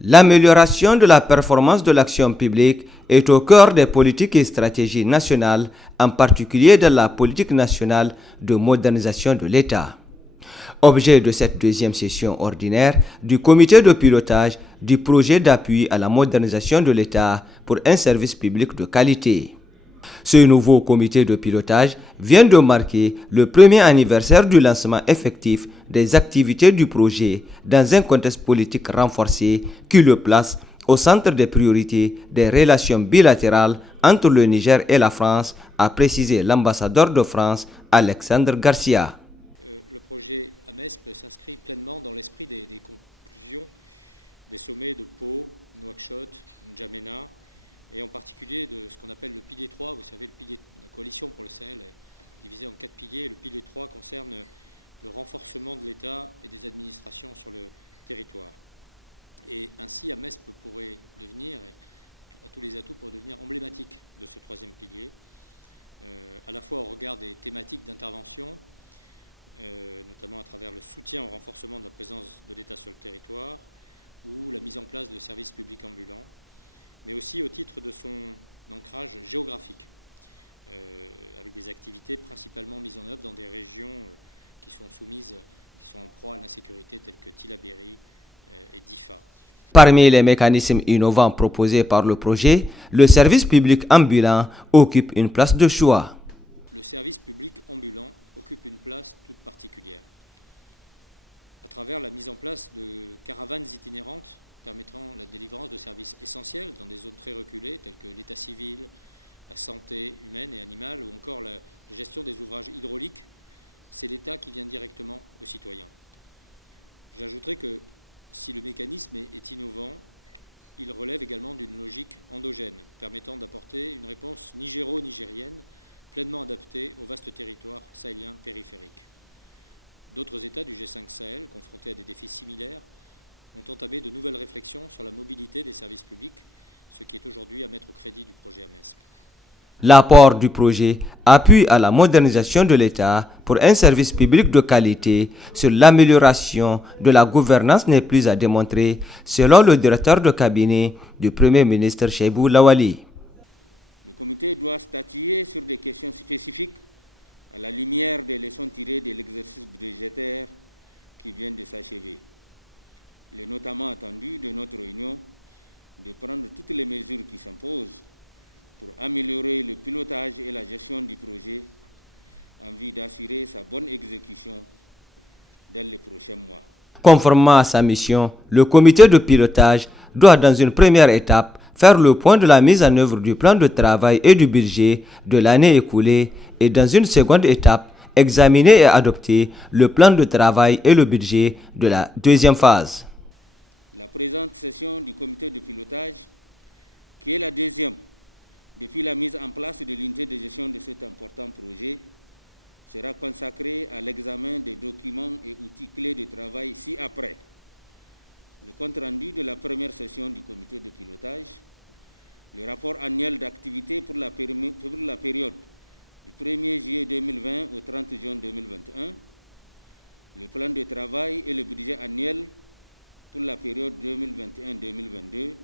L'amélioration de la performance de l'action publique est au cœur des politiques et stratégies nationales, en particulier dans la politique nationale de modernisation de l'État. Objet de cette deuxième session ordinaire du comité de pilotage du projet d'appui à la modernisation de l'État pour un service public de qualité. Ce nouveau comité de pilotage vient de marquer le premier anniversaire du lancement effectif des activités du projet dans un contexte politique renforcé qui le place au centre des priorités des relations bilatérales entre le Niger et la France, a précisé l'ambassadeur de France, Alexandre Garcia. Le projet AMESP s'inscrit pleinement dans l'esprit des conclusions des sommets de Pau, Nouakchott, N'Djamena, et en particulier de ce qu'on appelle le pilier 3. Vous savez, le pilier de la coalition pour le Sahel est divisé en 4 piliers. Le pilier 3 concerne le renforcement de l'État et des administrations sur le territoire. Et ainsi, AMESP pourrait devenir, et a tous les atouts pour devenir emblématique de ce troisième pilier, à la fois au regard des thématiques d'intervention, notamment à travers le soutien au renforcement de la présence de l'État sur le territoire ou la mise en place de services publics ambulants, mais aussi au titre de son ancrage géographique, avec des activités principalement mises en œuvre dans des régions qui sont en proie à l'insécurité, telles que Tillabéri et Difa. Parmi les mécanismes innovants proposés par le projet, le service public ambulant occupe une place de choix. Le service public ambulant occupe une place toute particulière. À travers la mise en place de caravanes itinérantes permettant la délivrance de services essentiels dans des zones très reculées telles que l'état civil, la santé humaine et animale ou encore la gestion des ouvrages hydrauliques, c'est l'État qui vient directement aux citoyens. J'ajouterai que si le mécanisme est innovant, il relève également d'une logique endogène permettant d'apporter une réponse nigéro-nigérienne pleinement adaptée au vaste territoire sahélien périphérique. D'autres États du G5 Sahel, confrontés à des défis similaires, ont entamé de nouvelles réflexions sur la mobilité des services publics, ce qui est aujourd'hui à mettre au crédit du projet AMESP. L'apport du projet appuie à la modernisation de l'État pour un service public de qualité sur l'amélioration de la gouvernance n'est plus à démontrer, selon le directeur de cabinet du Premier ministre Cheibou Lawali. Le comité doit statuer sur des questions spécifiques à la lumière des leçons tirées de l'exercice budgétaire qui vient de s'achever. Il est notamment attendu de notre réunion de prendre toutes les mesures qui s'imposent pour améliorer le pilotage et la gestion du projet en vue d'assurer sa bonne exécution dans les prochains mois. Conformément à sa mission, le comité de pilotage doit dans une première étape faire le point de la mise en œuvre du plan de travail et du budget de l'année écoulée et dans une seconde étape, examiner et adopter le plan de travail et le budget de la deuxième phase. La présente session du comité de pilotage, qui est la deuxième depuis la mise en place de l'unité de gestion de cet important projet, sera consacrée à l'examen des documents et outils clés de travail ci-après. Le compte-rendu de la première session du comité de pilotage, le rapport annuel d'activité pour la période du 1er juillet 2020 au 30 juin 2021, le plan de travail et le budget annuel pour la période 2021-2022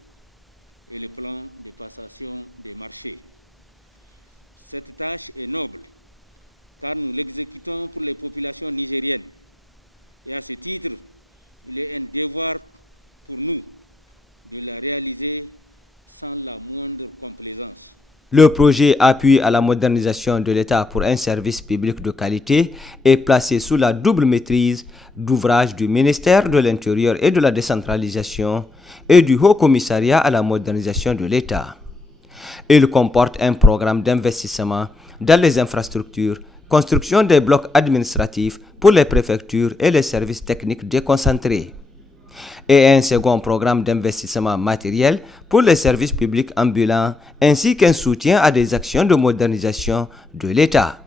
et le plan de passation des marchés. Cette tâche est noble car nous l'exécutons pour les populations nigériennes et à ce titre, il est un devoir pour nous de la réaliser sans la moindre complaisance. Le projet appui à la modernisation de l'État pour un service public de qualité est placé sous la double maîtrise d'ouvrage du ministère de l'Intérieur et de la décentralisation et du Haut Commissariat à la modernisation de l'État. Il comporte un programme d'investissement dans les infrastructures, construction des blocs administratifs pour les préfectures et les services techniques déconcentrés, et un second programme d'investissement matériel pour les services publics ambulants, ainsi qu'un soutien à des actions de modernisation de l'État.